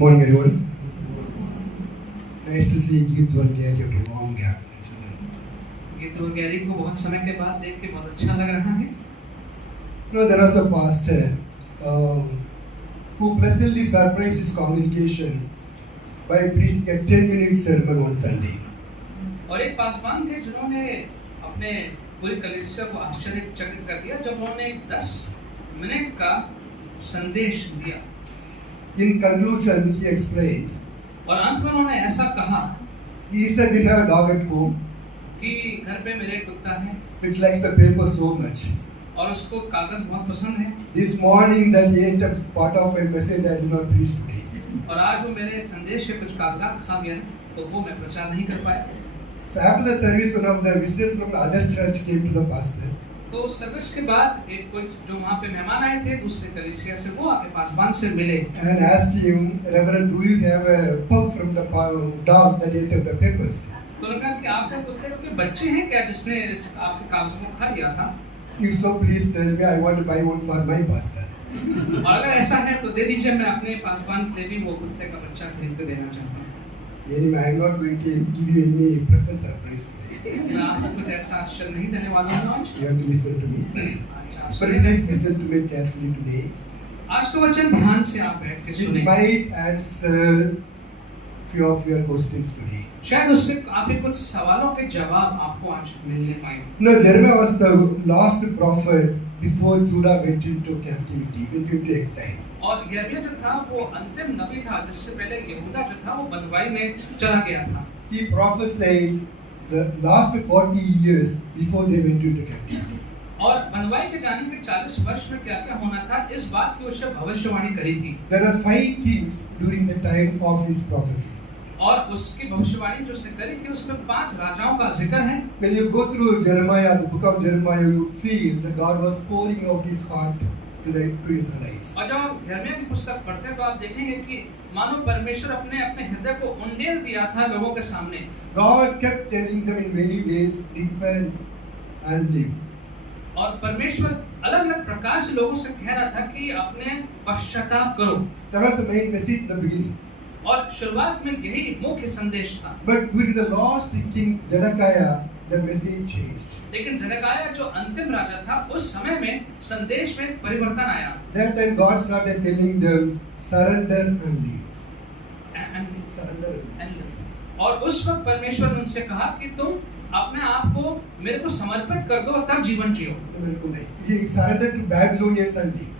Morning, everyone. Nice to see Gitu and Gary after a long gap. Geetu और Gary को बहुत समय के बाद देख के बहुत अच्छा लग रहा है। You know, there was a pastor who pleasantly surprised his congregation by preaching a 10-minute sermon one Sunday. और एक पासवान थे जिन्होंने अपने पूरी कलीसिया को आश्चर्यचकित कर दिया जब उन्होंने 10 मिनट का संदेश दिया। In conclusion, he explained, और अंत में उन्होंने ऐसा कहा, he said, we have a dog at home कि घर पे मेरे कुत्ता है which likes the paper so much. और उसको कागज बहुत पसंद है। This morning that he ate a part of my message that I did not preach today. और आज वो मेरे संदेश से कुछ कागजात खा गया तो वो मैं प्रचार नहीं कर पाया। So after the service, one of the visitors from the other church came to the pastor. तो सर्विस के बाद एक कुछ जो वहाँ पे मेहमान आए थे दूसरे कलीसिया से वो आके पासवान से मिले And asked him, Reverend, do you have a pup from the dog that ate the papers? तो उन्होंने कहा कि आपके कुत्ते के बच्चे हैं क्या जिसने आपके कागजों को खा लिया था? If so, please tell me. I want to buy one for my pastor. और अगर ऐसा है तो दे दीजिए, मैं अपने पासवान के लिए भी वो कुत्ते का बच्चा खरीद के देना चाहता हूँ। Anyway, I am not going to give you any present surprise today. मैं आपको कुछ ऐसा आश्चर्य नहीं देने वाला हूँ आज। You have to listen to me. अच्छा, But please listen to me carefully today. आज का वचन ध्यान से आप बैठ के It सुनें। might answer few of your questions today. शायद उससे आपके कुछ सवालों के जवाब आपको आज मिलने पाएंगे। No, Jeremiah was the last prophet before Judah went into captivity, went into exile. और यिर्मयाह जो था वो अंतिम नबी था जिससे पहले यहूदा जो था वो बंधुआई में चला गया था। He prophesied the last 40 years before they went into captivity. और बंधुआई के जाने के 40 वर्ष में क्या-क्या होना था इस बात की उसने भविष्यवाणी करी थी। There are 5 kings during the time of his prophecy. और उसकी भविष्यवाणी जो उसने करी थी उसमें 5 राजाओं का जिक्र है। When you go through Jeremiah, the book of Jeremiah, you feel that God was pouring out his heart to the Israelites. और जब आप यिर्मयाह की पुस्तक पढ़ते हैं तो आप देखेंगे कि मानो परमेश्वर अपने हृदय को उंडेल दिया था लोगों के सामने। God kept telling them in many ways, repent and live. और परमेश्वर अलग-अलग प्रकार से लोगों से कह रहा था कि अपने पश्चाताप करो। That was the main message in the beginning. और शुरुआत में यही मुख्य संदेश था। But during the last king Zedekiah, the message changed. लेकिन झेदेकिय्याह जो अंतिम राजा था उस समय में संदेश में परिवर्तन आया। That time God started telling them, surrender and live. Surrender and live. और उस वक्त परमेश्वर ने उनसे कहा कि तुम अपने आप को मेरे को समर्पित कर दो और तब जीवन जियो। बिल्कुल नहीं। He surrendered to Babylonians and live.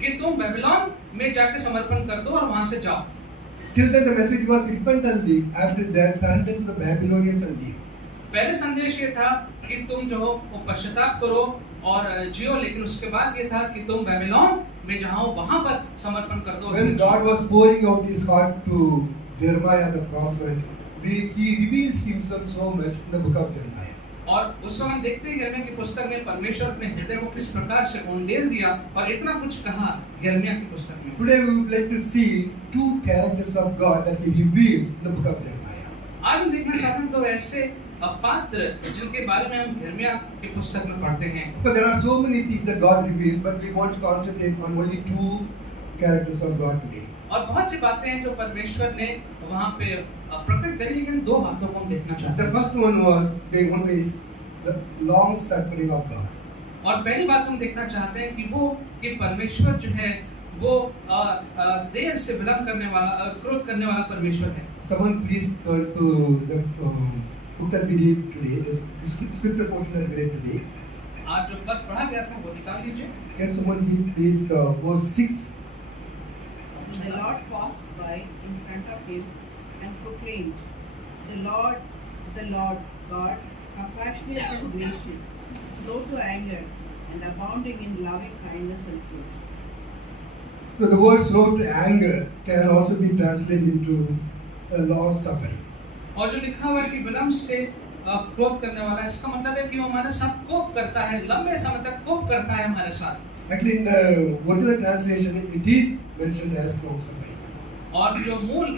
कि तुम बेबीलोन में जाके समर्पण कर दो और वहां से जाओ। Till then the message was repent and live. After that, surrender to the Babylonians and live. पहले संदेश ये था कि तुम जो हो वो पश्चाताप करो और जियो, लेकिन उसके बाद ये था कि तुम बेबीलोन में जाओ वहां पर समर्पण कर दो। When God was pouring out his heart to Jeremiah the prophet, he revealed himself so much in the book of Jeremiah. और उस समय देखते हैं यिर्मयाह की पुस्तक में परमेश्वर अपने हृदय को किस प्रकार से उंडेल दिया और इतना कुछ कहा यिर्मयाह की पुस्तक में। Today we would like to see 2 characters of God that he revealed in the book of Jeremiah. आज हम देखना चाहते हैं तो ऐसे पात्र जिनके बारे में हम यिर्मयाह की पुस्तक में पढ़ते हैं। Because there are so many things that God revealed, but we want to concentrate on only 2 characters of God today. और बहुत सी बातें हैं जो परमेश्वर ने वहाँ पे प्रकट करी, लेकिन 2 बातों को हम देखना चाहते The हैं। first one was the long suffering of God. और पहली बात हम देखना चाहते हैं कि परमेश्वर जो है वो देर से विलंब करने वाला, क्रोध करने वाला परमेश्वर है। Someone please turn to the book that we read today, the scripture portion that we read today. आज जो पद पढ़ा गया था वो निकाल लीजिए। Can someone read please verse 6? The Lord passed by in front of him and proclaimed, the Lord God, compassionate and gracious, slow to anger, and abounding in loving kindness and truth. So the word slow to anger can also be translated into a long suffering. और जो लिखा हुआ है कि विलंब से क्रोध करने वाला, इसका मतलब है कि वो हमारे साथ कोप करता है, लंबे समय तक कोप करता है हमारे साथ। Actually, in the original translation, it is mentioned as long suffering. और जो मूल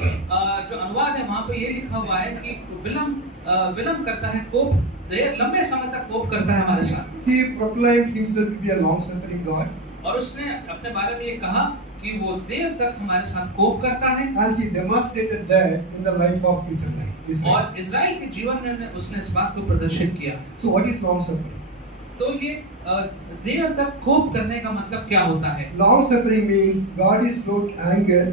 जो अनुवाद है वहाँ पे ये लिखा हुआ है कि विलंब करता है, कोप लंबे समय तक कोप करता है हमारे साथ। He proclaimed himself to be a long suffering God. और उसने अपने बारे में ये कहा कि वो देर तक हमारे साथ कोप करता है, and he demonstrated that in the life of Israel. और इजराइल के जीवन में उसने इस बात को प्रदर्शित किया। So what is long suffering? तो ये देर तक कोप करने का मतलब क्या होता है? Long suffering means God is slow to anger.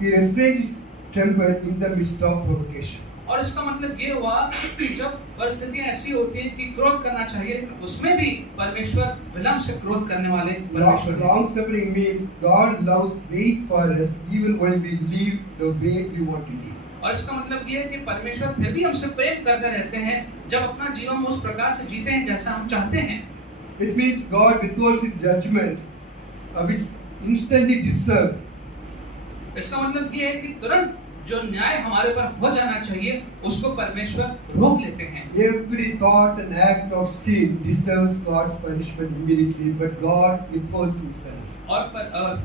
He restrains his temper in the midst of provocation. और इसका मतलब ये हुआ कि जब परिस्थितियां ऐसी होती हैं कि क्रोध करना चाहिए, लेकिन उसमें भी परमेश्वर विलंब से क्रोध करने वाले परमेश्वर हैं। Long suffering means God loves wait for us even when we live the way we want to live. और इसका मतलब ये है कि परमेश्वर फिर भी हमसे प्रेम करते रहते हैं जब अपना जीवन उस प्रकार से जीते हैं जैसा हम चाहते हैं। It means God withholds his judgment, which instantly deserved. इसका मतलब ये है कि तुरंत जो न्याय हमारे ऊपर हो जाना चाहिए उसको परमेश्वर रोक लेते हैं। Every thought and act of sin deserves God's punishment immediately, but God withholds himself. और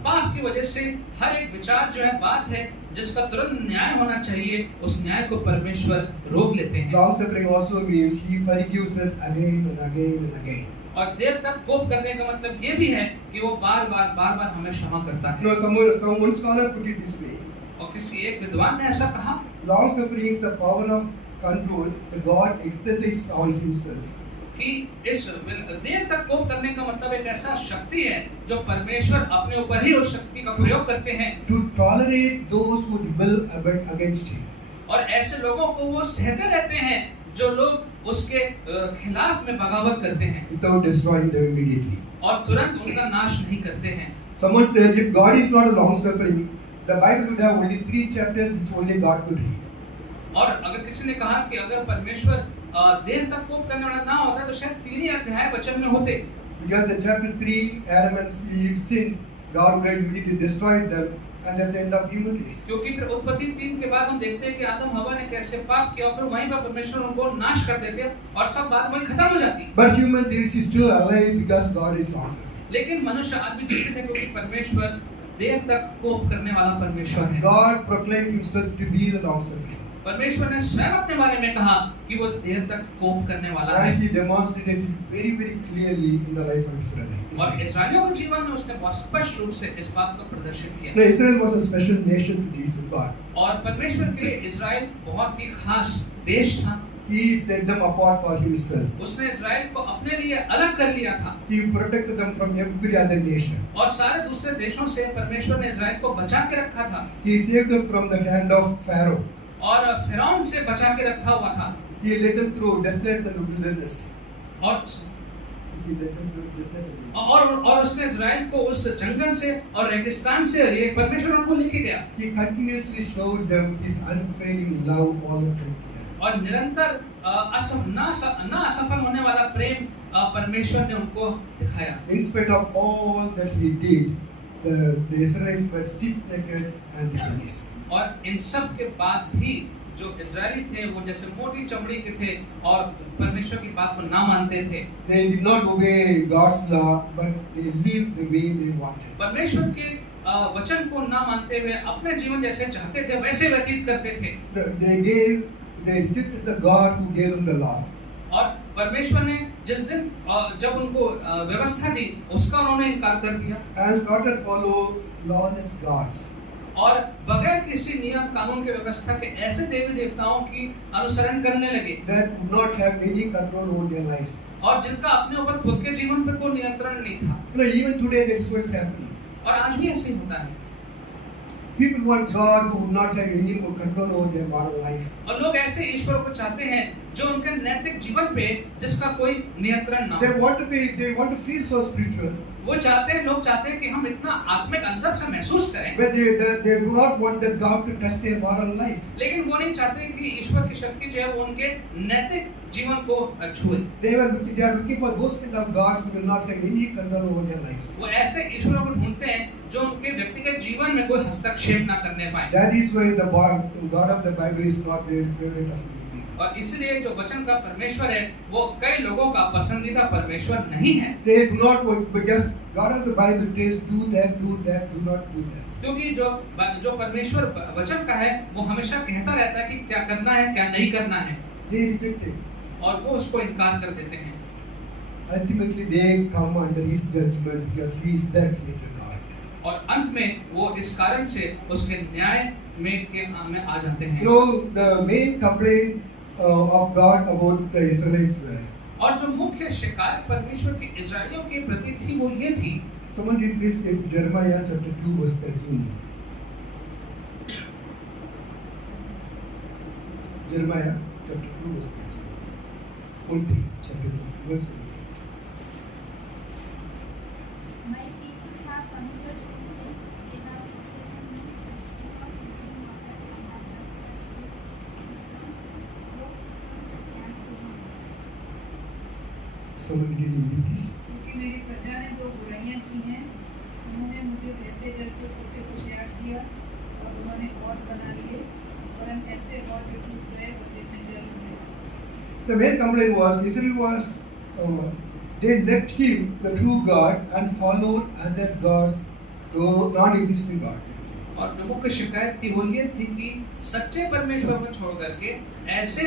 पाप की वजह से हर एक विचार जो है, बात है जिसका तुरंत न्याय होना चाहिए, उस न्याय को परमेश्वर रोक लेते हैं। Long suffering also means he forgives us again and again and again. और देर तक कोप करने का मतलब ये भी है कि वो बार बार हमें क्षमा करता है। You know, one scholar put it this way. और किसी एक विद्वान ने ऐसा कहा, Long suffering is the power of control that God exercises on himself. कि इस देर तक कोप करने का मतलब एक ऐसा शक्ति है जो परमेश्वर अपने ऊपर ही उस शक्ति का प्रयोग करते हैं To tolerate those who rebel against him. और ऐसे लोगों को वो सहते रहते हैं जो लोग उसके खिलाफ में बगावत करते हैं Without destroying them immediately. और तुरंत उनका नाश नहीं करते हैं। Someone said if God is not a long suffering, the Bible would have only 3 chapters which only God could read. और अगर किसी ने कहा कि अगर परमेश्वर देर तक कोप करने वाला ना होता तो शायद 3 ही अध्याय वचन में होते। Because in chapter 3, Adam and Eve sinned, God would have immediately destroyed them, and that's the end of human race. क्योंकि फिर उत्पत्ति 3 के बाद हम देखते हैं कि आदम हवा ने कैसे पाप किया और फिर वहीं पर परमेश्वर उनको नाश कर देते और सब बात वहीं खत्म हो जाती। But human race is still alive because God is long suffering. लेकिन मनुष्य आज भी जीवित है क्योंकि परमेश्वर देर तक कोप करने वाला परमेश्वर है। God proclaimed himself to be the long suffering. परमेश्वर ने स्वयं अपने बारे में कहा कि वो देर तक कोप करने वाला है। And he demonstrated it very, very clearly in the life of Israel. और इस्राएलियों के जीवन में उसने बहुत स्पष्ट रूप से इस बात को प्रदर्शित किया। Now, Israel was a special nation to these God. और परमेश्वर के लिए इस्राएल बहुत ही खास देश था। He set them apart for himself. उसने इस्राएल को अपने लिए अलग कर लिया था। He protected them from every other nation. और सारे दूसरे देशों से परमेश्वर ने इस्राएल को बचा के रखा था। He saved them from the hand of Pharaoh. और फिरौन से बचा के रखा हुआ था। He led them through desert and wilderness. और He led them through desert and wilderness. और उसने इस्राएल को उस जंगल से और रेगिस्तान से ये परमेश्वर उनको लेके गया। He continuously showed them his unfailing love all the time. और निरंतर ना असफल होने वाला प्रेम परमेश्वर ने उनको दिखाया। In spite of all that he did, the Israelites were stiff-necked and rebellious. और इन सब के बाद भी जो इजरायली थे वो जैसे मोटी चमड़ी के थे और परमेश्वर की बात को ना मानते थे। They did not obey God's law, but they lived the way they wanted. परमेश्वर के वचन को ना मानते हुए अपने जीवन जैसे चाहते थे वैसे व्यतीत करते थे। They rejected the God who gave them the law. और परमेश्वर ने जिस दिन जब उनको व्यवस्था दी उसका उन्होंने इनकार कर दिया And started follow lawless gods. और बगैर किसी नियम कानून के व्यवस्था के ऐसे देवी देवताओं की अनुसरण करने लगे That would not have any control over their lives. और जिनका अपने ऊपर खुद के जीवन पर कोई नियंत्रण नहीं था। You know, even today that's what's happening. और आज भी ऐसे ही होता है। People want God who would not have any more control over their moral life. और लोग ऐसे ईश्वर को चाहते हैं जो उनके नैतिक जीवन पे जिसका कोई नियंत्रण ना They हो। want to feel so spiritual. वो चाहते हैं, लोग चाहते हैं कि हम इतना आत्मिक अंदर से महसूस करें, But they do not want that God to touch their moral life. लेकिन वो नहीं चाहते कि ईश्वर की शक्ति जो है वो उनके नैतिक जीवन को छुए। They are looking for those kind of gods who will not have any control over their life. वो ऐसे ईश्वरों को ढूंढते हैं जो उनके व्यक्तिगत जीवन में कोई हस्तक्षेप ना करने पाए। That is why the God of the Bible is not their favorite of many people. और इसलिए जो वचन का परमेश्वर है वो कई लोगों का पसंदीदा परमेश्वर नहीं है। They do not want, because God of the Bible says do that, do not do that. क्योंकि जो परमेश्वर वचन का है वो हमेशा कहता रहता है कि क्या करना है क्या नहीं करना है, They reject it. और वो उसको इनकार कर देते हैं। Ultimately, they come under His judgment because He is the Creator God. और अंत में वो इस कारण से उसके न्याय में आ जाते हैं। You know, the main complaint of God about the Israelites were, और जो मुख्य शिकायत परमेश्वर के इजरायलियों के प्रति थी वो ये थी। someone read please Jeremiah chapter 2 verse 13. Jeremiah chapter 2 verse 13. Only chapter 2 verse 13. My people have committed two sins. They have forsaken me, the spirit of living water, and have dug cisterns, broke cisterns, and filled them. Someone read Hindi please. क्योंकि मेरी प्रजा ने दो बुराइयां की हैं, उन्होंने मुझे बहते जल के सोते को त्याग किया और उन्होंने और बना लिए, वरन ऐसे और जो टूट गए और जिसमें जल गए। The main complaint was Israel was they left him, the true God, and followed other gods, though non-existing gods. और जो मुख्य शिकायत थी वो ये थी कि सच्चे परमेश्वर को छोड़ करके ऐसे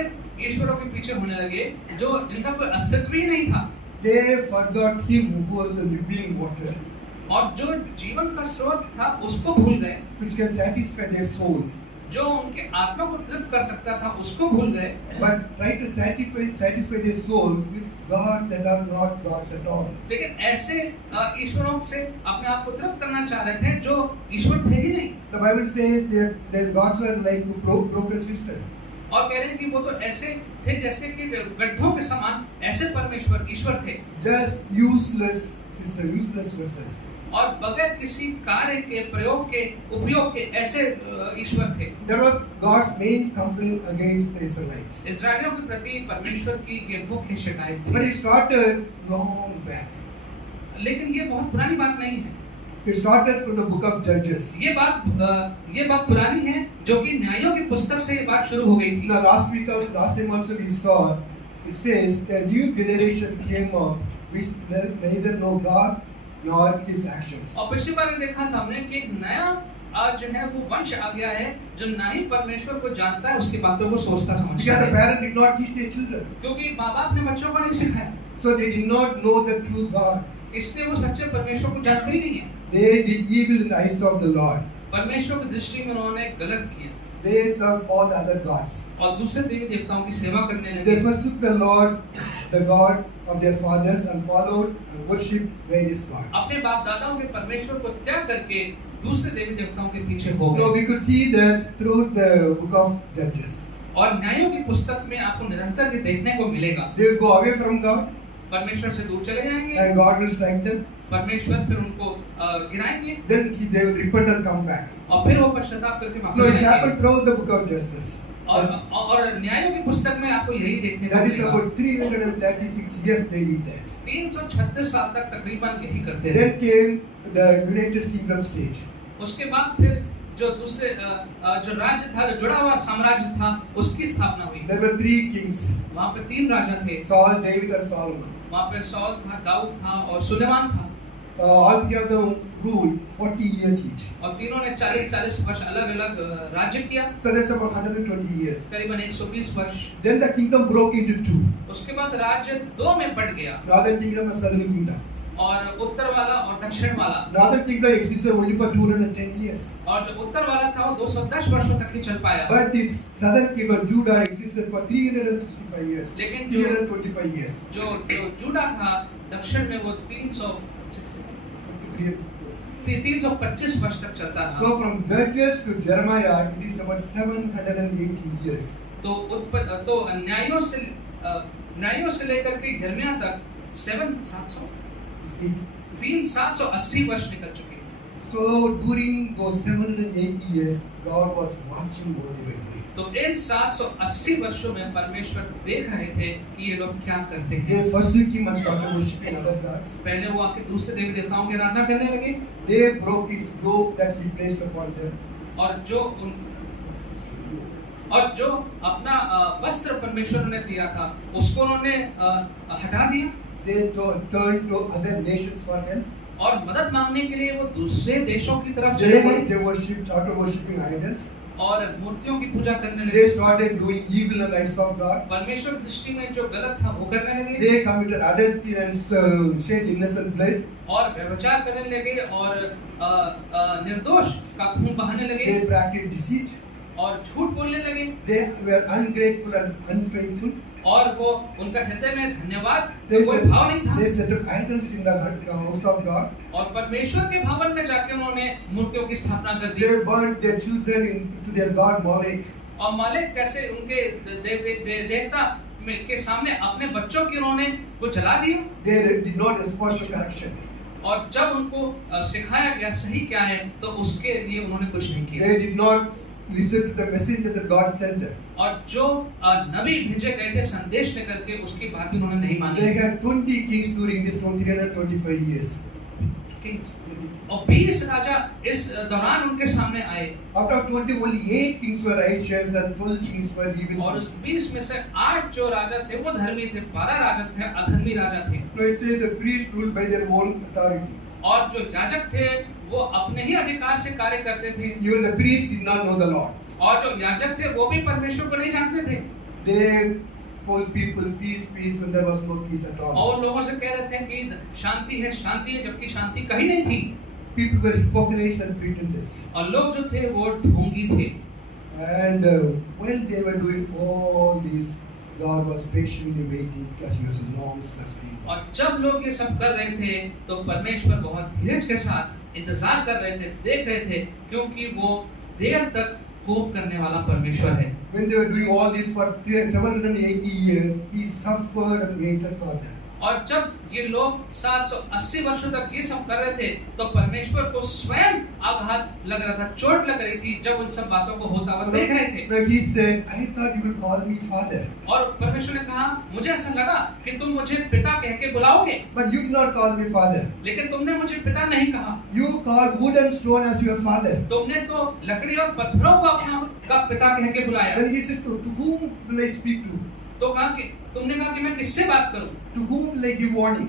ईश्वरों के पीछे होने लगे जो जिनका कोई अस्तित्व ही नहीं था। They forgot him who was a living water, और जो जीवन का स्रोत था उसको भूल गए, which can satisfy their soul, जो उनके आत्मा को तृप्त कर सकता था उसको भूल गए, but try to satisfy their soul with gods that are not gods at all. लेकिन ऐसे ईश्वरों से अपने आप को तृप्त करना चाह रहे थे जो ईश्वर थे ही नहीं। The Bible says that their gods were like broken cisterns. और कह रहे हैं कि वो तो ऐसे थे जैसे कि गड्ढों के समान ऐसे परमेश्वर ईश्वर थे, Just useless cistern, useless vessel. और बगैर किसी कार्य के प्रयोग के उपयोग के ऐसे ईश्वर थे। That was God's main complaint against the Israelites. इस्राएलियों के प्रति परमेश्वर की ये मुख्य शिकायत But थी। it started long back. लेकिन ये बहुत पुरानी बात नहीं है। It started from the book of Judges. ये बात पुरानी है जो कि न्यायों की पुस्तक से ये बात शुरू हो गई थी। Now last time also we saw, it says a new generation came up which neither know God nor his actions. और पिछली बार देखा था हमने कि एक नया जो है वो वंश आ गया है जो ना ही परमेश्वर को जानता है उसकी बातों को सोचता समझता Because the है, parent did not teach their children. क्योंकि माँ बाप ने बच्चों को नहीं सिखाया, So they did not know the true God. इसलिए वो सच्चे परमेश्वर को जानते ही नहीं है। They did evil in the eyes of the Lord. परमेश्वर की दृष्टि में उन्होंने गलत किया They served all the other gods. और दूसरे देवी देवताओं की सेवा करने They लगे। forsook the Lord, the God of their fathers, and followed and worshipped various gods. अपने बाप दादाओं के परमेश्वर को त्याग करके दूसरे देवी देवताओं के पीछे हो So गए। we could see that through the book of Judges. और न्यायों की पुस्तक में आपको निरंतर ये देखने को मिलेगा, They will go away from God, परमेश्वर से दूर चले जाएंगे, and God will strike them. परमेश्वर फिर उनको गिराएंगे Then they will repent and come back. और फिर वो पश्चाताप करके No, वापस it आएंगे। happened throughout the book of Justice. और न्यायों की पुस्तक में आपको यही देखने को That is मिलेगा। about 336 years they did that. 336 साल तक तकरीबन यही करते रहे। Then came the United Kingdom stage. उसके बाद फिर जो दूसरे जो राज्य था, जो जुड़ा हुआ साम्राज्य था, उसकी स्थापना हुई। There were 3 kings, वहाँ पे 3 राजा थे, Saul, David and Solomon. वहाँ पे सौल था, दाऊद था और सुलेमान था, Altogether ruled 40 years each. और तीनों ने 40-40 वर्ष अलग-अलग राज्य किया, So that's about 120 years. करीबन 120 वर्ष। Then the kingdom broke into 2. उसके बाद राज्य 2 में बट गया, Northern kingdom and southern kingdom. और उत्तर वाला और दक्षिण वाला। Northern kingdom existed only for 210 years. और जो उत्तर वाला था वो 210 वर्षों तक ही चल पाया। But this southern kingdom, Judah, existed for 365 years. लेकिन जो 325 years. जो जुड़ा था दक्षिण में वो 325 वर्ष तक चलता रहा। So from Judges to Jeremiah, it is about 780 years. तो न्यायों से लेकर के यिर्मयाह तक 3,780 वर्ष निकल चुके हैं। So during those 780 years, God was watching what they were doing. तो इन 780 वर्षों में परमेश्वर देख रहे थे कि ये लोग क्या करते हैं। They forsook him and started worshiping other gods. पहले वो आके दूसरे देवी देवताओं की आराधना करने लगे, They broke his yoke that he placed upon them. और जो अपना वस्त्र परमेश्वर ने दिया था उसको उन्होंने हटा दिया, They turned to other nations for help. और मदद मांगने के लिए वो दूसरे देशों की तरफ चले गए। They started worshiping idols. और मूर्तियों की पूजा करने They लगे। started doing evil in the eyes of God. परमेश्वर की दृष्टि में जो गलत था वो करने लगे They committed adultery and shed innocent blood. और व्यभिचार करने लगे और निर्दोष का खून बहाने लगे They practiced deceit. और झूठ बोलने लगे They were ungrateful and unfaithful. और वो उनका हृदय में धन्यवाद They का कोई भाव नहीं था they set up idols in the house of God. और परमेश्वर के भवन में जाके उन्होंने मूर्तियों की स्थापना कर दी They burned their children into their god Molech. और मालिक कैसे उनके देवता के सामने अपने बच्चों की उन्होंने वो जला दिया They did not respond to correction. और जब उनको सिखाया गया सही क्या है तो उसके लिए उन्होंने कुछ नहीं किया They did not listen to the message that God sent them. और जो नबी भेजे गए थे संदेश लेकर के उसकी बात भी उन्होंने नहीं मानी They had 20 kings during this 325 years. और 20 राजा इस दौरान उनके सामने आए Out of 20, only 8 kings were righteous and 12 kings were evil. और उस 20 में से 8 जो राजा थे वो धर्मी थे 12 राजा थे अधर्मी राजा थे So it says the priests ruled by their own authority. और जो याजक थे वो अपने ही अधिकार से कार्य करते थे Even the priests did not know the Lord. और जो याजक थे वो भी परमेश्वर को नहीं जानते थे They told people peace, peace when there was no peace at all. और लोगों से कह रहे थे कि शांति है जबकि शांति कहीं नहीं थी People were hypocrites and pretenders. और लोग जो थे वो ढोंगी थे And while they were doing all this, God was patiently waiting because He was long suffering. और जब लोग ये सब कर रहे थे तो परमेश्वर बहुत धीरज के साथ इंतजार कर रहे थे देख रहे थे क्योंकि वो देर तक कोप करने वाला परमेश्वर है When they were doing all this for 780 years, He suffered and waited for them. और जब ये लोग 780 वर्षों तक ये सब कर रहे थे तो परमेश्वर को स्वयं आघात लग रहा था चोट लग रही थी जब उन सब बातों को होता हुआ देख रहे थे Now He said, I thought you will call me Father, और परमेश्वर ने कहा मुझे ऐसा लगा कि तुम मुझे पिता कह के बुलाओगे but you did not call me Father. लेकिन तुमने मुझे पिता नहीं कहा You called wood and stone as your father. तुमने तो लकड़ी और पत्थरों को अपना का पिता कह के बुलाया Then He said, to whom will I speak to? तो कहा कि तुमने कहा कि मैं किससे बात करूं To whom will I give warning?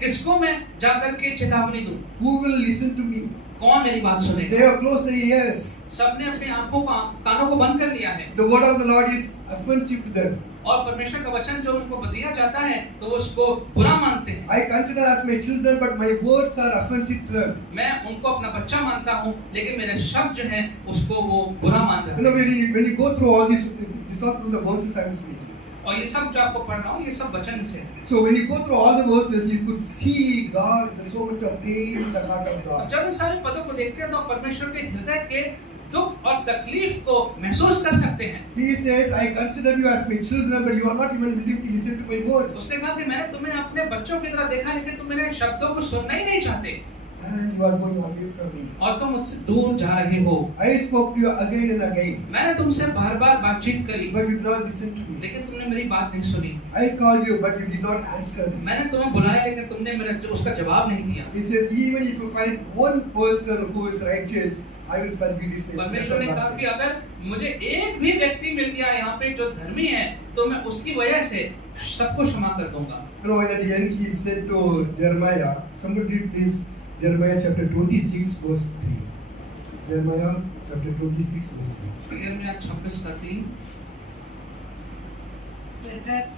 किसको मैं जाकर के चेतावनी दूं Who will listen to me? कौन मेरी बात They सुनेगा have closed their ears. सबने अपनी आंखों को कानों को बंद कर लिया है The word of the Lord is offensive to them. और परमेश्वर का वचन जो उनको दिया जाता है तो वो उसको बुरा मानते हैं I consider as my children, but my words are offensive to them. मैं उनको अपना बच्चा मानता हूँ लेकिन मेरे शब्द जो है उसको वो बुरा मान You जाते know, हैं when you go through all this is all through the verses I am speaking. और ये सब जो आपको पढ़ रहा हूँ ये सब वचन से है। So when you go through all the verses, you could see God, there's so much of pain in the heart of God. जब इन सारे पदों को देखते हैं तो आप परमेश्वर के हृदय के दुख और तकलीफ को महसूस कर सकते हैं He says, I consider you as my children, but you are not even willing to listen to my words. उसने कहा कि मैंने तुम्हें अपने बच्चों की तरह देखा लेकिन तुम मेरे शब्दों को सुनना ही नहीं चाहते And you are going away from me. और तुम मुझसे दूर जा रहे हो I spoke to you again and again, मैंने तुमसे बार बार बातचीत करी but you did not listen to me. लेकिन तुमने मेरी बात नहीं सुनी I called you, but you did not answer me. मैंने तुम्हें बुलाया लेकिन तुमने मेरा उसका जवाब नहीं दिया He says, even if you find one person who is righteous, I will forgive this nation. परमेश्वर ने कहा कि अगर मुझे एक भी व्यक्ति मिल गया यहाँ पे जो धर्मी है तो मैं उसकी वजह से सबको क्षमा कर दूंगा You know, at the end he said to Jeremiah, somebody read please Jeremiah chapter 26 verse 3. Jeremiah chapter 26 verse 3. यिर्मयाह 26:3 Perhaps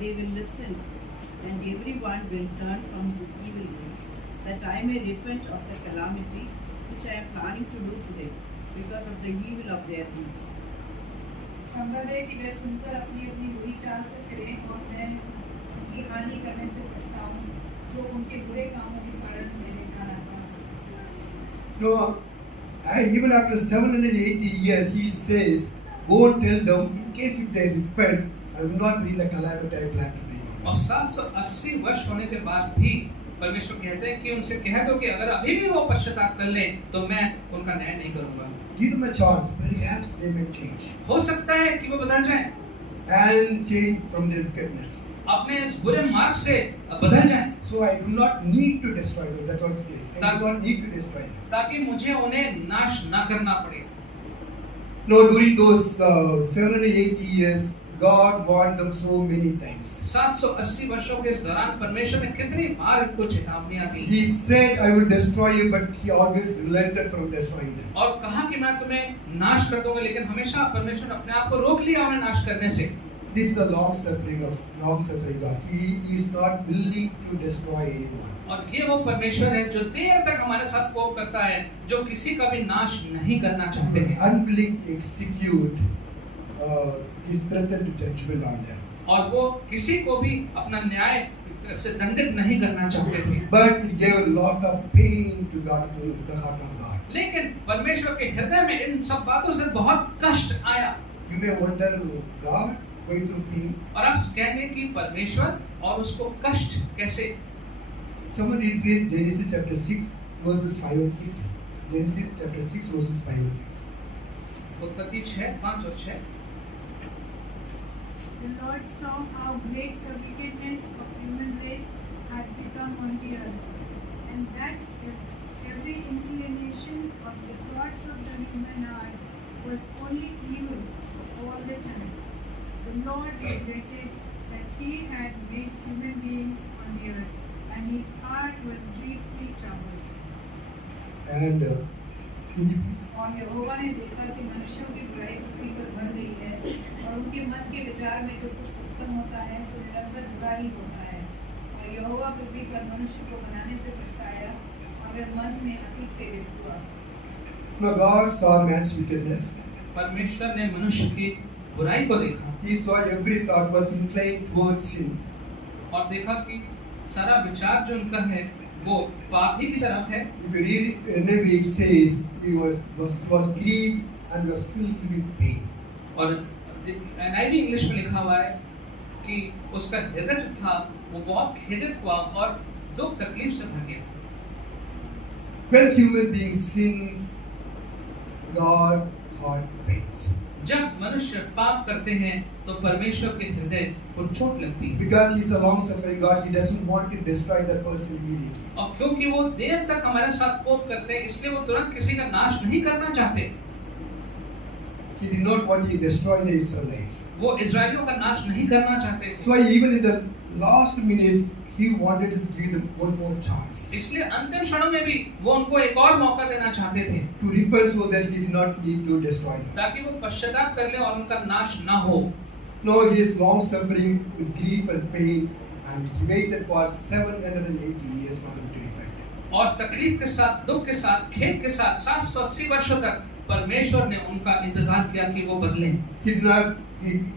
they will listen, and everyone will turn from his evil ways, that I may repent of the calamity which I am planning to do to them, because of the evil of their deeds. संभव है कि वे सुनकर अपनी अपनी बुरी चाल से फिरें और मैं उनकी हानि करने से पछताऊं जो उनके बुरे कामों के कारण मैंने ठाना था। No, even after 780 years, he says, go and tell them, in case if they repent, I will not bring the calamity I plan to bring. और 780 वर्ष होने के बाद भी परमेश्वर कहते हैं कि उनसे कह दो कि अगर अभी भी वो पश्चाताप कर ले तो मैं उनका न्याय नहीं करूंगा Give them a chance, perhaps they may change. हो सकता है कि वो बदल जाएं And change from their wickedness. अपने इस बुरे मार्ग से बदल जाएं So I do not need to destroy them, that's what it says. I do not need to destroy them. ताकि मुझे उन्हें नाश ना करना पड़े No, during those 780 years, God warned them so many times. 780 वर्षों के इस दौरान परमेश्वर ने कितनी बार इनको चेतावनियां दी He said, I will destroy you, but he always relented from destroying them. और कहा कि मैं तुम्हें नाश कर दूंगा, लेकिन हमेशा परमेश्वर ने अपने आप को रोक लिया उन्हें नाश करने से। This is the long suffering God. He is not willing to destroy anyone. और ये वो परमेश्वर है जो देर तक हमारे साथ कोप करता है, जो किसी का भी नाश नहीं करना चाहते He is हैं unwilling to execute his threatened judgment on them. और वो किसी को भी अपना न्याय से दंडित नहीं करना चाहते थे। But it gave a lot of pain to God, to the heart of God. लेकिन परमेश्वर के हृदय में इन सब बातों से बहुत कष्ट आया। You may wonder, God going through pain. और आप कहेंगे कि परमेश्वर और उसको कष्ट कैसे? Someone read please Genesis chapter 6 verses 5 and 6. Genesis chapter 6 verses 5 and 6. उत्पत्ति 6:5 और 6। The Lord saw how great the wickedness of human race had become on the earth, and that every inclination of the thoughts of the human heart was only evil all the time. The Lord regretted that He had made human beings on the earth, and His heart was deeply troubled. And can you please? और यहोवा ने देखा कि मनुष्यों की बुराई पृथ्वी पर बढ़ गई है, और उनके मन के विचार में जो कुछ उत्पन्न होता है सो निरंतर बुरा ही होता है। और यहोवा पृथ्वी पर मनुष्य को बनाने से पछताया, और वह मन में अति प्रेरित हुआ। Now God saw man's wickedness. परमेश्वर ने मनुष्य की बुराई को देखा He saw every thought was inclined towards sin. और देखा कि सारा विचार जो उनका है वो पाप ही की तरफ है। If you read NIV, it says he was grieved and was filled with pain. और NIV इंग्लिश में लिखा हुआ है कि उसका हृदय जो था वो बहुत खेदित हुआ और दुख तकलीफ से भर गया। When human beings sins, God heart pains. जब मनुष्य पाप करते हैं तो परमेश्वर के हृदय को चोट लगती है, Because He is a long-suffering God, He doesn't want to destroy that person immediately. और क्योंकि वो देर तक हमारे साथ कोप करते हैं इसलिए वो तुरंत किसी का नाश नहीं करना चाहते। He did not want to destroy the Israelites. वो इजरायलियों का नाश नहीं करना चाहते थे, So even in the last minute, He wanted to give them one more chance इसलिए अंतिम क्षणों में भी वो उनको एक और मौका देना चाहते थे to repent so that He did not need to destroy them. ताकि वो पश्चाताप कर ले और उनका नाश ना हो। No, He is long-suffering with grief and pain, and He waited for 780 years for them to repent. और तकलीफ के साथ, दुख के साथ, खेद के साथ 780 वर्षों तक परमेश्वर ने उनका इंतजार किया कि वो बदलें,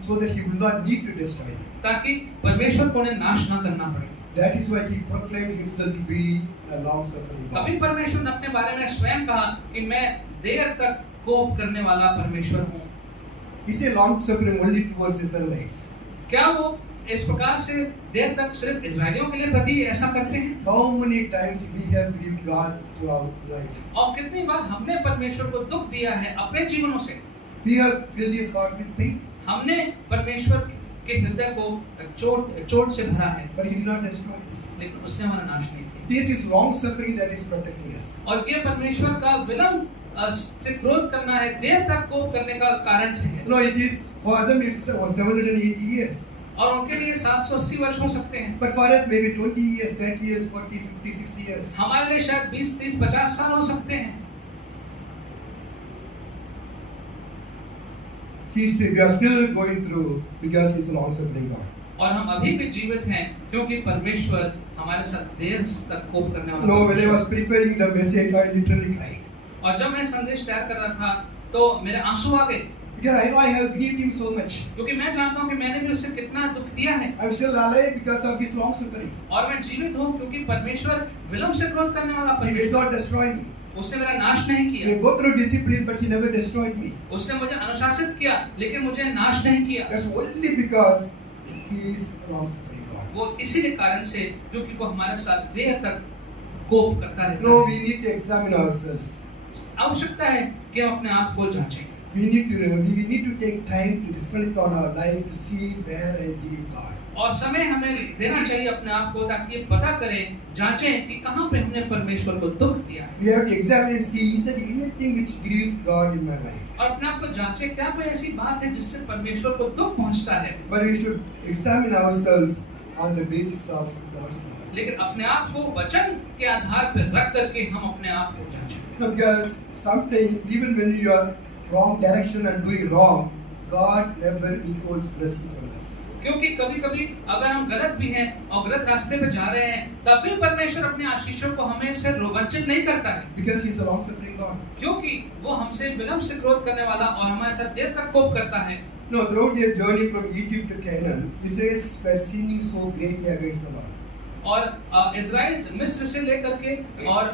So that He will not need to destroy them. ताकि परमेश्वर को उन्हें नाश ना करना पड़े। That is why He proclaimed Himself to be a long-suffering तभी God. परमेश्वर ने अपने बारे में स्वयं कहा कि मैं देर तक कोप करने वाला परमेश्वर हूँ। He said long-suffering only towards Israelites. क्या वो इस प्रकार से देर तक सिर्फ इजरायलियों के लिए प्रति ऐसा करते हैं? How many times we have grieved God throughout life? और कितनी बार हमने परमेश्वर को दुख दिया है अपने जीवनों से? We have filled His heart with pain, हमने परमेश्वर के हृदय को चोट से भरा है, but He did not destroy us. लेकिन उसने हमारा नाश नहीं किया। This is long-suffering that is protecting us. और ये परमेश्वर का विलंब से क्रोध करना है, देर तक कोप करने का कारण से है। No, it is for them it's 780 years. और उनके लिए 780 वर्ष हो सकते हैं, But for us maybe 20 years, 30 years, 40, 50, 60 years. हमारे लिए शायद 20, 30, 50 साल हो सकते हैं। We are still going through because He's a long-suffering God. और हम अभी भी जीवित हैं क्योंकि परमेश्वर हमारे साथ देर तक कोप करने वाला No, when I परमेश्वर was preparing the message, I literally cried. और जब मैं संदेश तैयार कर रहा था तो मेरे आंसू आ गए, Because I know I have grieved Him so much. क्योंकि मैं जानता हूँ कि मैंने भी उससे कितना दुख दिया है। I'm still alive because of His long-suffering. और मैं जीवित हूँ क्योंकि परमेश्वर विलंब से क्रोध करने वाला He did परमेश्वर, not destroy me. उसने मेरा नाश नहीं He किया। may go through discipline, but He never destroyed me. उसने मुझे अनुशासित किया लेकिन मुझे नाश नहीं किया। That's only because He is a long-suffering God. वो इसीलिए कारण से क्योंकि वो हमारे साथ देर तक कोप करता रहता No, है। we need to examine ourselves. आवश्यकता है कि हम अपने आप को जांचें। We need to take time to reflect on our life to see where I grieve God. और समय हमें देना चाहिए अपने आप को, ताकि ये पता करें, जांचें कि कहाँ पे हमने परमेश्वर को दुख दिया है। We have to examine and see, is there anything which grieves God in my life? और अपने आप को जांचें, क्या कोई ऐसी बात है जिससे परमेश्वर को दुख पहुंचता है। But we should examine ourselves on the basis of God's word. लेकिन अपने आप को वचन के आधार पर रख करके हम अपने आप को जांचें। Because sometimes even when you are wrong direction and doing wrong, God never withholds blessing from us. क्योंकि कभी-कभी अगर हम गलत भी हैं और गलत रास्ते पे जा रहे हैं, तब भी परमेश्वर अपने आशीषों को हमें से वंचित नहीं करता है। Because He is a long-suffering God. क्योंकि वो हमसे विलंब से क्रोध करने वाला और हमारे साथ देर तक कोप करता है। No, throughout their journey from Egypt to Canaan, Israelites were sinning so greatly against the Lord. और इज़राइल मिस्र से लेकर के और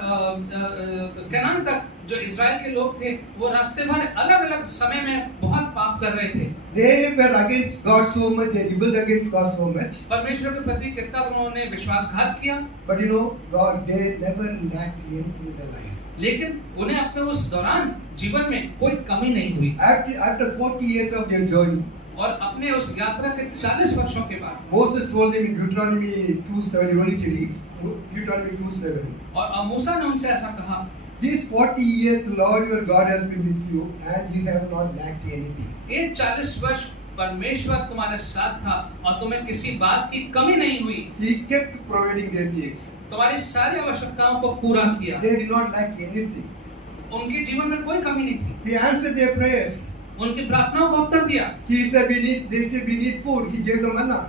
कनान तक जो इज़राइल के लोग थे, वो रास्ते भर अलग-अलग समय में बहुत पाप कर रहे थे। They were against God so much, they rebelled against God so much. परमेश्वर के प्रति कितना उन्होंने विश्वासघात किया, But you know, God, they never lacked anything in their life. लेकिन उन्हें अपने उस दौरान जीवन में कोई कमी नहीं हुई। After 40 years of their journey, और अपने उस यात्रा के 40 वर्षों के बाद Moses told them in Deuteronomy 2:7, you need to read Deuteronomy 2:7. और मूसा ने उनसे ऐसा कहा, These 40 years the Lord your God has been with you, and you have not lacked anything. ये 40 वर्ष परमेश्वर तुम्हारे साथ था और तुम्हें किसी बात की कमी नहीं हुई। He kept providing their needs. तुम्हारी सारी आवश्यकताओं को पूरा किया। They did not lack anything. उनके जीवन में कोई कमी नहीं थी। He answered their prayers. उनकी प्रार्थनाओं को उत्तर दिया। He said they said we need food. He gave them manna.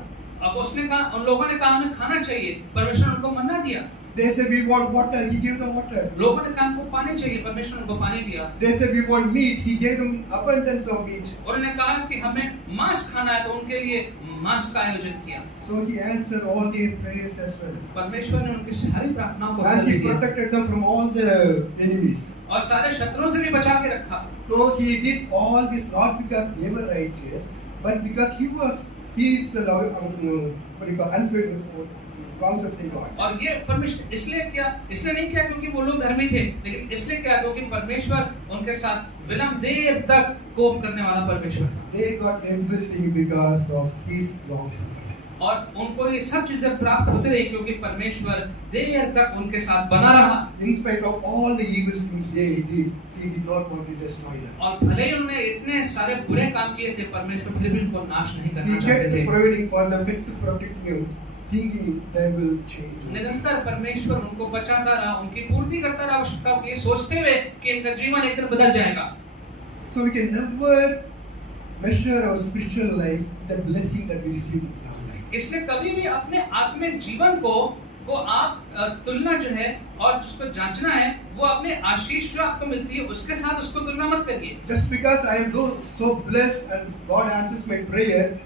अब उसने कहा, उन लोगों ने कहा हमें खाना चाहिए, परमेश्वर ने उनको मन्ना दिया। They said we want water. He gave them water. लोगों ने कहा हमको पानी चाहिए, परमेश्वर ने उनको पानी दिया। They said we want meat. He gave them abundance of meat. उन्होंने कहा कि हमें मांस खाना है, तो उनके लिए मांस का आयोजन किया। So he answered all their prayers as well. परमेश्वर ने उनकी सारी प्रार्थनाओं को उत्तर And he दिया protected them from all the enemies. और सारे शत्रुओं से भी बचा के रखा। So he did all this not because they were righteous, but because he is unfaithful concept in God. और ये परमेश्वर इसलिए नहीं किया क्योंकि वो लोग धर्मी थे, लेकिन इसलिए किया क्योंकि परमेश्वर उनके साथ विलंब देर तक कोप करने वाला परमेश्वर था। They got everything because of his long suffering. और उनको ये सब चीजें प्राप्त होती रही क्योंकि परमेश्वर देर तक उनके साथ बना रहा। In spite of all the evil things they did, he did not want to destroy them. और भले ही उन्होंने इतने सारे बुरे काम किए थे, परमेश्वर फिर भी उनको नाश नहीं He करना चाहते थे। kept providing for them, kept protecting them, thinking they will change. निरंतर परमेश्वर उनको बचाता रहा, उनकी पूर्ति करता रहा आवश्यकताओं की, सोचते हुए कि इनका जीवन एक दिन बदल जाएगा। So we can never measure our spiritual life the blessing that we receive in our life. इसलिए कभी भी अपने आत्मिक जीवन को आप तुलना जो है और जिसको जांचना है, वो अपने आशीष जो आपको मिलती है उसके साथ उसको तुलना मत करिए। Just because I am so blessed and God answers my prayer,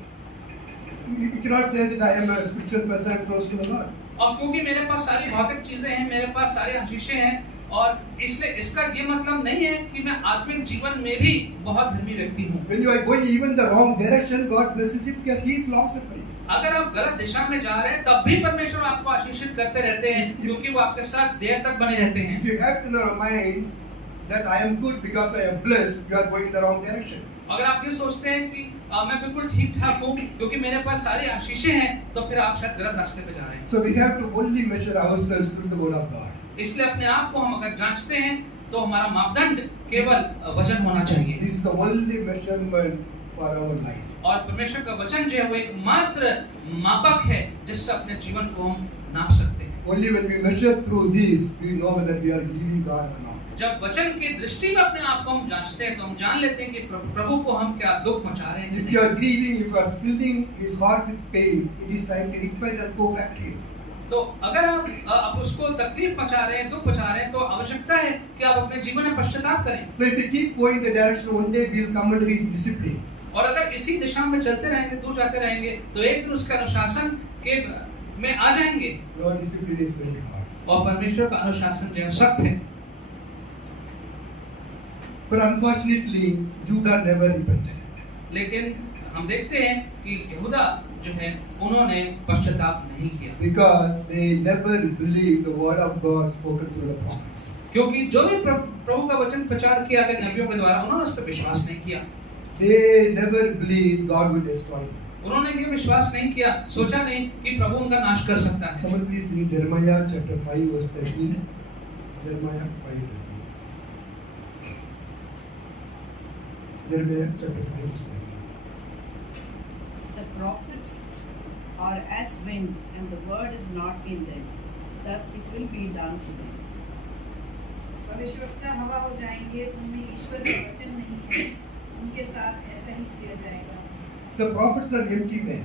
you cannot say that I am a spiritual person close to the Lord. और क्योंकि मेरे पास सारी भौतिक चीजें हैं, मेरे पास सारी आशीषें हैं, और इसलिए इसका ये मतलब नहीं है कि मैं आत्मिक जीवन में भी बहुत धर्मी व्यक्ति हूँ। When you are going even the wrong direction, God blesses you because He is long suffering. अगर आप गलत दिशा में जा रहे हैं, तब भी परमेश्वर आपको आशीषित करते रहते हैं, क्योंकि वो आपके साथ देर तक बने रहते हैं। If you have in your mind that I am good because I am blessed, you are going in the wrong direction. अगर आप ये सोचते हैं कि मैं बिल्कुल ठीक ठाक हूँ क्योंकि मेरे पास सारी आशीषें हैं, तो फिर आप शायद गलत रास्ते पे जा रहे हैं। So we have to only measure ourselves through the word of God. इसलिए अपने आप को हम अगर जांचते हैं, तो हमारा मापदंड केवल वचन होना चाहिए। This is the only measurement for our life. और परमेश्वर का वचन जो है वो एक मात्र मापक है जिससे अपने जीवन को हम नाप सकते हैं। Only when we measure through this, we know whether we are believing God or not. जब वचन की दृष्टि में अपने आप को हम जांचते हैं, तो हम जान लेते हैं कि प्रभु को हम क्या दुख पहुंचा रहे हैं। If you are grieving, if you are filling his heart with pain, it is time to repent and go back to him. तो अगर आप उसको तकलीफ पहुंचा रहे हैं, दुख पहुंचा रहे हैं, तो आवश्यकता है कि आप अपने जीवन में पश्चाताप करें। Now, if you keep going in the direction, one day we will come under his discipline. और अगर इसी दिशा में चलते रहेंगे, दूर जाते रहेंगे, तो एक दिन उसके अनुशासन के में आ जाएंगे। Lord, discipline is very hard. और परमेश्वर का अनुशासन जो है सख्त है। But unfortunately, Judah never repented. लेकिन हम देखते हैं कि यहूदा जो है उन्होंने पश्चाताप नहीं किया, Because they never believed the word of God spoken through the prophets. क्योंकि जो भी प्रभु का वचन प्रचार किया गया नबियों के द्वारा, उन्होंने उस पर विश्वास नहीं किया। They never believed God would destroy them. उन्होंने ये विश्वास नहीं किया, सोचा नहीं कि प्रभु उनका नाश कर सकता है। Someone please read Jeremiah chapter 5 verse 13. Jeremiah 5:13. Jeremiah chapter 5 verse 13. The prophets are as wind, and the word is not in them. Thus it will be done to them. भविष्यवक्ता हवा हो जाएंगे, उनमें ईश्वर का वचन नहीं है, उनके साथ ऐसा ही किया जाएगा। The prophets are empty men.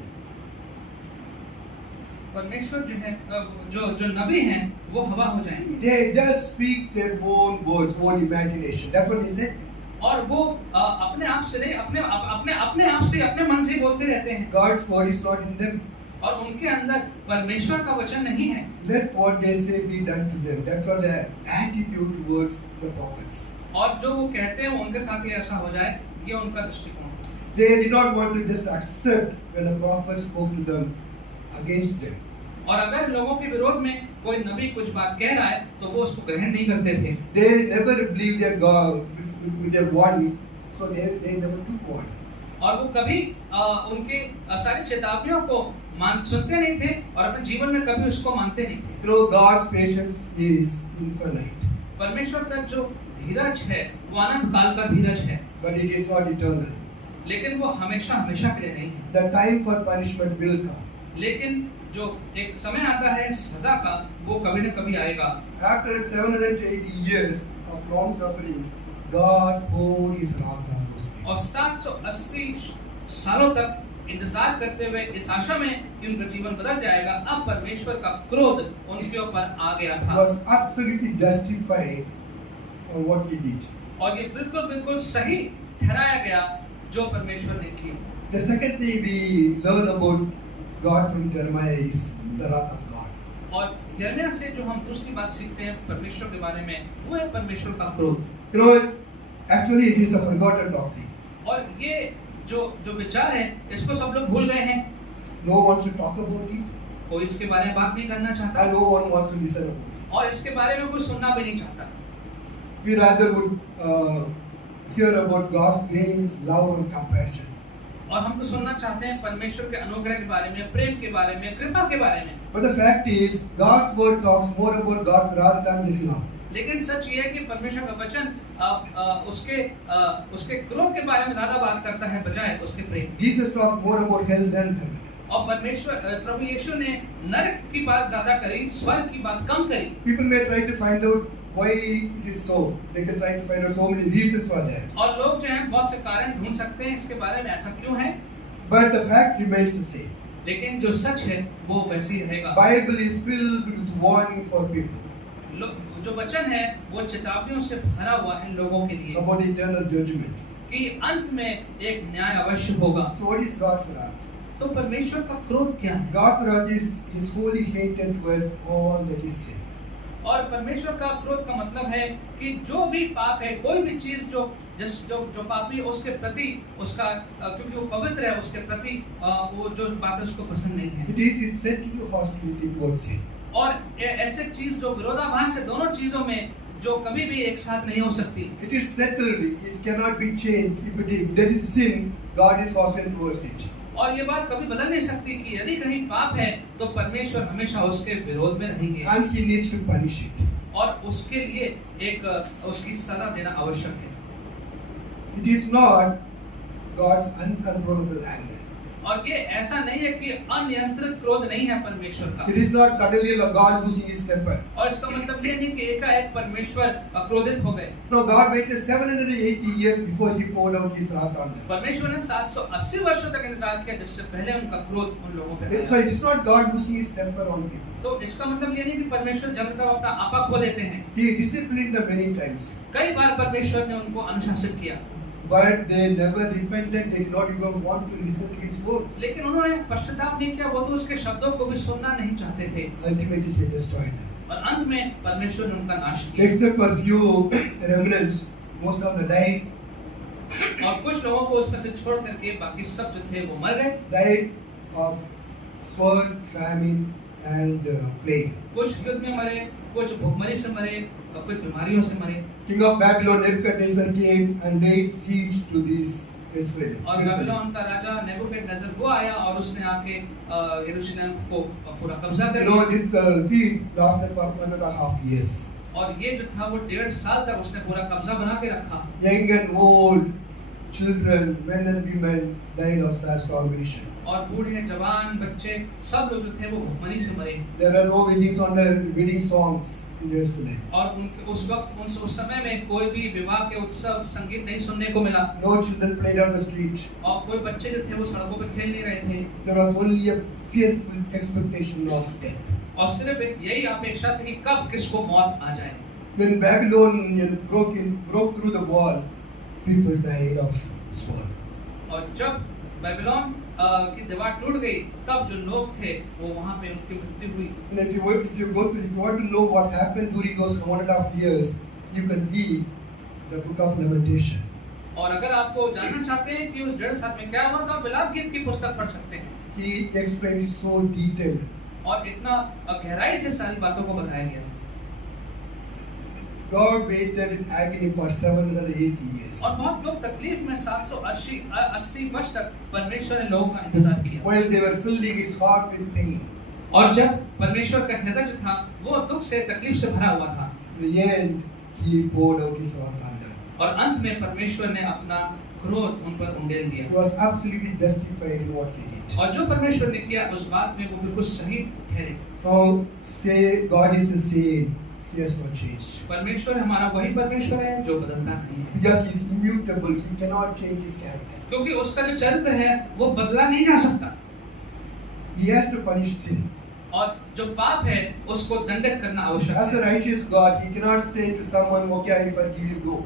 परमेश्वर जो है जो नबी हैं वो हवा हो जाएंगे। They just speak their own words, own imagination. That's what he said. और वो अपने आप से नहीं, अपने आप से अपने मन से ही बोलते रहते हैं। God's word is not in them. और उनके अंदर परमेश्वर का वचन नहीं है। Let what they say be done to them. That's what their attitude towards the prophets. और जो वो कहते हैं उनके साथ ही ऐसा हो जाए, ये उनका दृष्टिकोण है। They did not want to just accept when a prophet spoke to them against them. और अगर लोगों के विरोध में कोई नबी कुछ बात कह रहा है तो वो उसको ग्रहण नहीं करते थे। They never believed their God with their warnings, so they never took warning. और वो कभी उनके सारी चेतावनियों को सुनते नहीं थे और अपने जीवन में कभी उसको मानते नहीं थे। You know, God's patience is infinite, परमेश्वर का जो धीरज है वो अनंत काल का धीरज है, but it is not eternal. लेकिन वो हमेशा हमेशा के लिए नहीं है। The time for punishment will come. लेकिन जो एक समय आता है सजा का, वो कभी न कभी आएगा। After 780 years of long suffering, God poured His wrath on those people. और 780 सालों तक इंतजार करते हुए इस आशा में कि उनका जीवन बदल जाएगा, अब परमेश्वर का क्रोध उनके ऊपर आ गया He था। was absolutely justified on what He did. और ये बिल्कुल बिल्कुल सही ठहराया गया जो परमेश्वर ने किया। The second thing we learn about God from Jeremiah is the wrath of God. और यिर्मयाह से जो हम दूसरी बात सीखते हैं परमेश्वर के बारे में, वो है परमेश्वर का क्रोध। You know, actually it is a forgotten doctrine. और ये जो विचार है इसको सब लोग भूल गए हैं। No one wants to talk about it, कोई इसके बारे में बात नहीं करना चाहता and no one wants to listen about it. और इसके बारे में कोई सुनना भी नहीं चाहता। We rather would hear about God's grace, love, and compassion. और हम तो सुनना चाहते हैं परमेश्वर के अनुग्रह के बारे में, प्रेम के बारे में, कृपा के बारे में। But the fact is, God's word talks more about God's wrath than His love. लेकिन सच ये है कि परमेश्वर का वचन उसके क्रोध के बारे में ज्यादा बात करता है बजाय उसके प्रेम। Jesus talked more about hell than heaven. और परमेश्वर प्रभु यीशु ने नरक की बात ज्यादा करी, स्वर्ग की बात कम करी। People may try to find out why it is so. They can try to find out so many reasons for that. और लोग जो हैं बहुत से कारण ढूंढ सकते हैं इसके बारे में, ऐसा क्यों है। But the fact remains the same. लेकिन जो सच है वो वैसे ही रहेगा। Bible is filled with warning for people जो वचन है वो चेतावनियों से भरा हुआ है लोगों के लिए about eternal judgment. कि अंत में एक न्याय अवश्य होगा। So what is God's wrath? तो परमेश्वर का क्रोध क्या है? God's wrath is wholly hated toward all that is sin. और परमेश्वर का क्रोध का मतलब है कि जो भी पाप है, कोई भी चीज जो पापी उसके प्रति उसका क्योंकि वो पवित्र है उसके प्रति वो जो बात है उसको पसंद नहीं है। It is his settled hostility towards sin. और ऐसे चीज जो विरोधाभास है दोनों चीजों में जो कभी भी एक साथ नहीं हो सकती। It is settled. It cannot be changed. If there is sin, God is hostile towards it. और ये बात कभी बदल नहीं सकती कि यदि कहीं पाप है तो परमेश्वर हमेशा उसके विरोध में रहेंगे And he needs to punish it. और उसके लिए एक उसकी सजा देना आवश्यक है। It is not God's uncontrollable anger. और ये ऐसा नहीं है कि अनियंत्रित क्रोध नहीं है परमेश्वर का। It is not suddenly God losing his temper. और इसका मतलब ये नहीं कि एकाएक परमेश्वर क्रोधित हो गए। No, God waited 780 years before he poured out his wrath on them. परमेश्वर ने 780 वर्षों तक इंतजार किया जिससे पहले उनका क्रोध उन लोगों पे So आया। it is not God losing his temper on people. तो इसका मतलब ये नहीं कि परमेश्वर जब तक अपना आपा खो देते हैं। He disciplined them many times. कई बार परमेश्वर ने उनको अनुशासित किया, But they never repented. They did not even want to listen to his words. लेकिन उन्होंने पश्चाताप नहीं किया, वो तो उसके शब्दों को भी सुनना नहीं चाहते थे। Ultimately, he destroyed them. और अंत में परमेश्वर ने उनका नाश किया। Except for few remnants, most of them died. और कुछ लोगों को उसमें से छोड़ करके बाकी सब जो थे वो मर गए। Died of sword, famine, and plague. कुछ युद्ध में मरे, कुछ भूखमरी से मरे, और कुछ बीमारियों से मरे। King of Babylon, Nebuchadnezzar came and laid siege to these Israel. और बेबीलोन का राजा नेबूकदनेस्सर वो आया और उसने आके यरूशलेम को पूरा कब्जा कर You know, लिया। this siege lasted for 1.5 years. और ये जो था वो 1.5 साल तक उसने पूरा कब्जा बना के रखा। Young and old, children, men and women died of starvation. और बूढ़े जवान बच्चे सब लोग जो थे वो भूखमरी से मरे। There are no wedding songs in Jerusalem. और उनके उस वक्त उस समय में कोई भी विवाह के उत्सव संगीत नहीं सुनने को मिला। No children played on the street. और कोई बच्चे जो थे वो सड़कों पे खेल नहीं रहे थे। There was only a fearful expectation of death. और सिर्फ एक यही अपेक्षा थी कि कब किसको मौत आ जाए। When Babylon broke through the wall, people died of sword. और जब बेबीलोन की दीवार टूट गई तब जो लोग थे वो वहां पे उनकी मृत्यु हुई। And if you want to know what happened during those 1.5 years, you can read the book of Lamentation. और अगर आपको जानना चाहते हैं कि उस 1.5 साल में क्या हुआ तो आप विलाप गीत की पुस्तक पढ़ सकते हैं। He explained it so detailed. और इतना गहराई से सारी बातों को बताया गया। God waited in agony for 780 years. और बहुत लोग तकलीफ में 780 वर्ष तक परमेश्वर ने लोगों का इंतजार किया। While they were filling his heart with pain. और जब परमेश्वर का हृदय जो था वो दुख से तकलीफ से भरा हुआ था। In the end, he poured out his wrath on them. और अंत में परमेश्वर ने अपना क्रोध उन पर उंडेल दिया। He was absolutely justified in what he did. और जो परमेश्वर ने किया उस बात में वो बिल्कुल सही ठहरे। Now, say God is the same. He has not changed. परमेश्वर हमारा वही परमेश्वर है जो बदलता नहीं है। Because he is immutable, he cannot change his character. क्योंकि उसका जो चरित्र है वो बदला नहीं जा सकता। He has to punish sin. और जो पाप है उसको दंडित करना आवश्यक As a है। righteous God, he cannot say to someone, "Okay, I forgive you, go."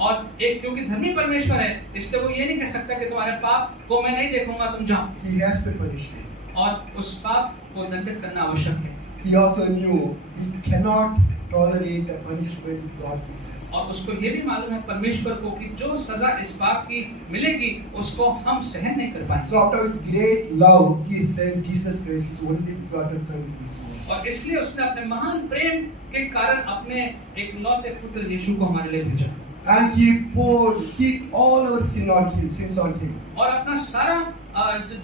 और एक क्योंकि धर्मी परमेश्वर है इसलिए वो ये नहीं कह सकता कि तुम्हारे पाप को मैं नहीं देखूंगा तुम जाओ। He has to punish sin. और उस पाप को दंडित करना आवश्यक है। He also knew we cannot tolerate the punishment God gives us. और उसको ये भी मालूम है परमेश्वर को कि जो सजा इस पाप की मिलेगी उसको हम सहन नहीं कर पाएंगे। So after his great love, he sent Jesus Christ, his only begotten Son, into this world. और इसलिए उसने अपने महान प्रेम के कारण अपने एक लौते पुत्र यीशु को हमारे लिए भेजा। And he poured all our sins on him. और अपना सारा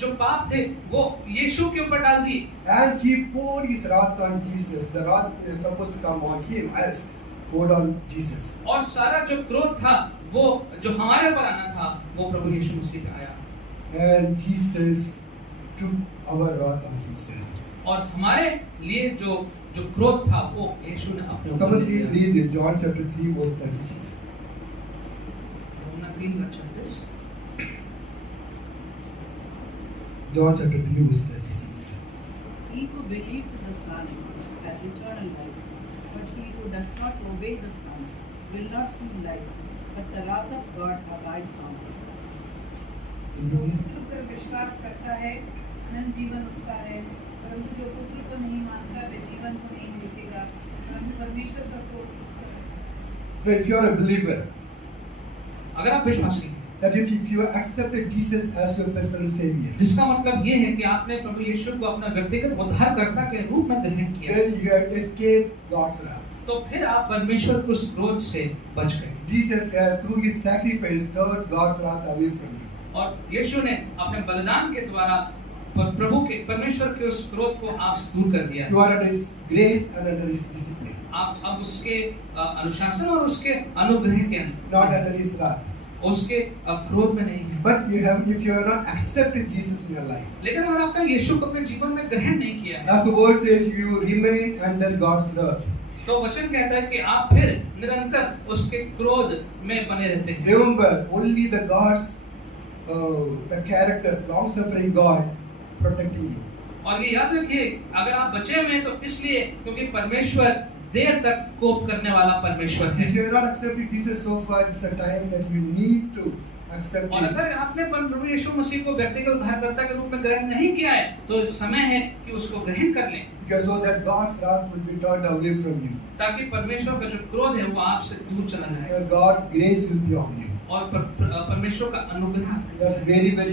जो पाप थे वो यीशु के ऊपर डाल दी। And he poured his wrath on Jesus. The wrath is supposed to come on him as poured on Jesus. और सारा जो क्रोध था वो जो हमारे ऊपर आना था वो प्रभु यीशु मसीह पे आया। And Jesus took our wrath on himself. और हमारे लिए जो क्रोध था वो यीशु ने अपने ऊपर Someone ले please लिया। read John chapter 3 verse 36. रोमना 3:36। John chapter 3 verse 36. He who believes in the Son has eternal life, but he who does not obey the Son will not see life, but the wrath of God abides on him. जो पुत्र पर विश्वास करता है अनंत जीवन उसका है, परंतु जो पुत्र को नहीं मानता वे जीवन को नहीं देखेगा, परंतु परमेश्वर का क्रोध उस पर है। So if you are a believer, अगर आप विश्वासी हैं, that is if you accepted Jesus as your personal savior, जिसका मतलब ये है कि आपने प्रभु यीशु को अपना व्यक्तिगत उद्धारकर्ता के रूप में ग्रहण किया, then you have escaped God's wrath. तो फिर आप परमेश्वर के उस क्रोध से बच गए। Jesus through his sacrifice turned God's wrath away from you. और यीशु ने अपने बलिदान के द्वारा प्रभु के परमेश्वर के उस क्रोध को आप से दूर कर दिया। You are under his grace and under his discipline, आप अब उसके अनुशासन और उसके अनुग्रह के अंदर, not under his wrath. उसके क्रोध में नहीं है। But if you have not accepted Jesus in your life, लेकिन अगर आपने यीशु को अपने जीवन में ग्रहण नहीं किया है, as the word says, you remain under God's wrath. तो वचन कहता है कि आप फिर निरंतर उसके क्रोध में बने रहते हैं। Remember, only the God's the character, long-suffering God protecting you. और ये याद रखिए अगर आप बचे हुए हैं तो इसलिए क्योंकि परमेश्वर देर तक कोप करने वाला परमेश्वर है। If you have not accepted Jesus so far, it's a time that you need to accept और him. अगर आपने प्रभु यीशु मसीह को व्यक्तिगत उद्धारकर्ता के रूप में ग्रहण नहीं किया है तो समय है कि उसको ग्रहण कर लें, Because so that God's wrath will be turned away from you. ताकि परमेश्वर का जो क्रोध है वो आपसे दूर चला जाए And God's grace will be on you. और परमेश्वर का अनुग्रह। That's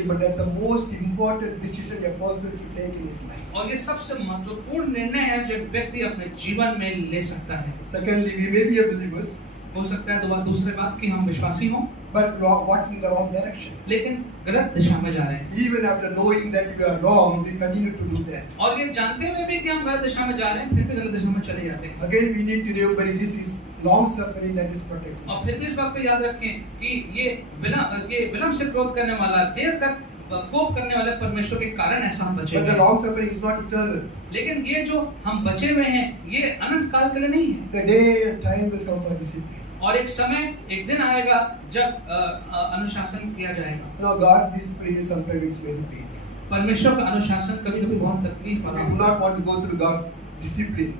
but that's the most important decision a person should take in his life. और ये सबसे महत्वपूर्ण निर्णय है जो व्यक्ति अपने जीवन में ले सकता है। Secondly, we may be a believers, हो सकता है दूसरे बात कि हम विश्वासी हों, but walking in the wrong direction. लेकिन गलत दिशा में जा रहे हैं। Even after knowing that we are wrong, we continue to do that. और ये जानते हुए भी कि हम गलत दिशा में जा रहे हैं, फिर भी गलत दिशा में चले जाते हैं। Again, we need to remember this is long suffering that is protected. और फिर भी इस बात को याद रखें कि ये विलंब से क्रोध करने वाला, देर तक कोप करने वाले परमेश्वर के कारण ऐसा हम बचे But the हैं। long suffering is not eternal. लेकिन ये जो हम बचे हुए हैं, ये अनंत काल के लिए नहीं है। The day and time will come for discipline. और एक समय, एक दिन आएगा जब अनुशासन किया जाएगा। Now, God's discipline is sometimes it's very big. परमेश्वर का अनुशासन कभी-कभी बहुत तकलीफ If वाला we do होता है। not want to go through God's discipline,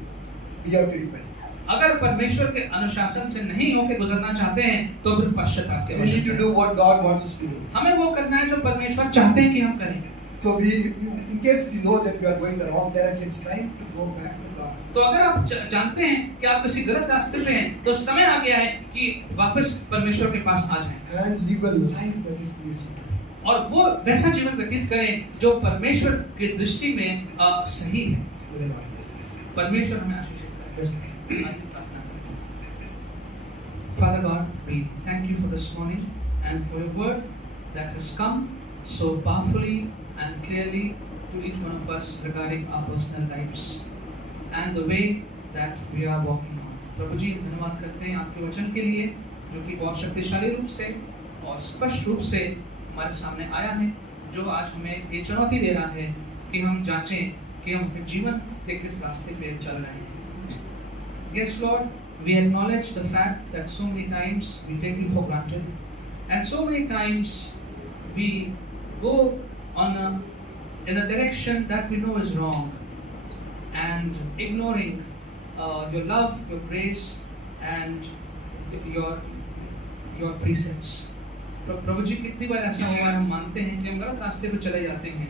we have to repent. अगर परमेश्वर के अनुशासन से नहीं होकर गुजरना चाहते हैं, तो फिर पश्चाताप की We need to आवश्यकता do है। what God wants us to do. हमें वो करना है जो परमेश्वर चाहते हैं कि हम करें। So in case we know that we are going the wrong direction, it's time to go back to God. तो अगर आप जानते हैं कि आप किसी गलत रास्ते पे हैं, तो समय आ गया है कि वापस परमेश्वर के पास आ जाएं And live a life that is pleasing to Him. और वो वैसा जीवन व्यतीत करें जो परमेश्वर की दृष्टि में सही है। May the Lord bless us. परमेश्वर हमें आशीषित करे। Let's pray. आइए प्रार्थना करें। Father God, we thank you for this morning and for your word that has come so powerfully and clearly to each one of us regarding our personal lives and the way that we are walking on. प्रभु जी धन्यवाद करते हैं आपके वचन के लिए जो कि बहुत शक्तिशाली रूप से और स्पष्ट रूप से हमारे सामने आया है, जो आज हमें ये चुनौती दे रहा है कि हम जांचें कि हम अपने जीवन के किस रास्ते पे चल रहे हैं। Yes, Lord, we acknowledge the fact that so many times we take you for granted, and so many times we go in a direction that we know is wrong, and ignoring your love, your grace, and your precepts. प्रभु जी कितनी बार ऐसा हुआ है, हम मानते हैं कि हम गलत रास्ते पर चले जाते हैं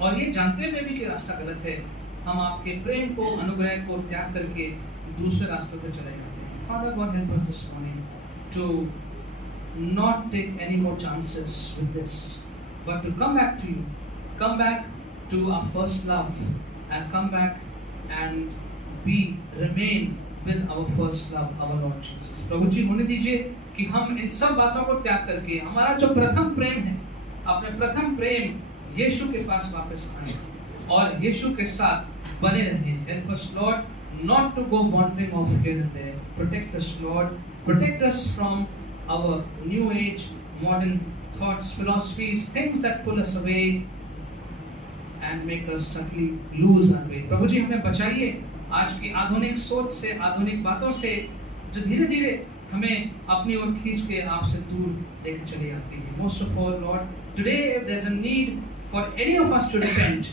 और ये जानते हुए भी कि रास्ता गलत है, हम आपके प्रेम को, अनुग्रह को त्याग करके दूसरे रास्तों पर चले जाते हैं। Father God, help us this morning to not take any more chances with this, but to come back to you, come back to our first love, and come back and remain with our first love, our Lord Jesus. प्रभु जी होने दीजिए कि हम इन सब बातों को त्याग करके हमारा जो प्रथम प्रेम है, अपने प्रथम प्रेम यीशु के पास वापस आए और यीशु के साथ बने रहें। Help us, Lord, not to go wandering off here and there. Protect us, Lord. Protect us from our new age, modern thoughts, philosophies, things that pull us away and make us suddenly lose our way. प्रभु जी हमें बचाइए आज की आधुनिक सोच से, आधुनिक बातों से जो धीरे धीरे हमें अपनी ओर खींच के आपसे दूर लेकर चली आती है। Most of all, Lord, today if there's a need for any of us to repent,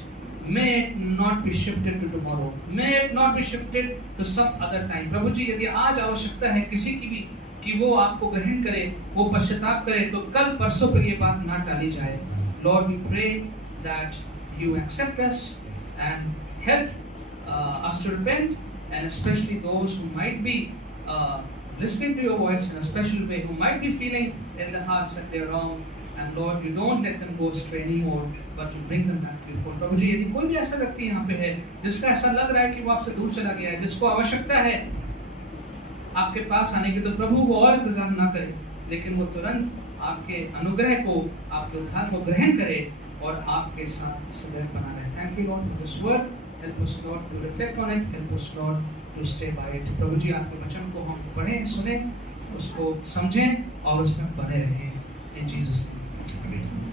may it not be shifted to tomorrow. May it not be shifted to some other time. प्रभु जी यदि आज आवश्यकता है किसी की भी कि वो आपको ग्रहण करे, वो पश्चाताप करे, तो कल परसों पर ये बात ना टाली जाए। Lord, we pray that you accept us and help us to repent, and especially those who might be listening to your voice in a special way, who might be feeling in their hearts that they're wrong, and Lord, you don't let them go astray anymore, but you bring them back to your fold. प्रभु जी यदि कोई भी ऐसा व्यक्ति यहाँ पे है जिसका ऐसा लग रहा है कि वो आपसे दूर चला गया है, जिसको आवश्यकता है आपके पास आने की, तो प्रभु वो और इंतजार ना करे, लेकिन वो तुरंत आपके अनुग्रह को, आपके उद्धार को ग्रहण करे और आपके साथ सदैव बना रहे। Thank you, Lord, for this word. Help us, Lord, to reflect on it. Help us, Lord, to stay by it. प्रभु जी आपके वचन को हम पढ़ें, सुनें, उसको समझें और उसमें बने रहें। In Jesus' name. Amen.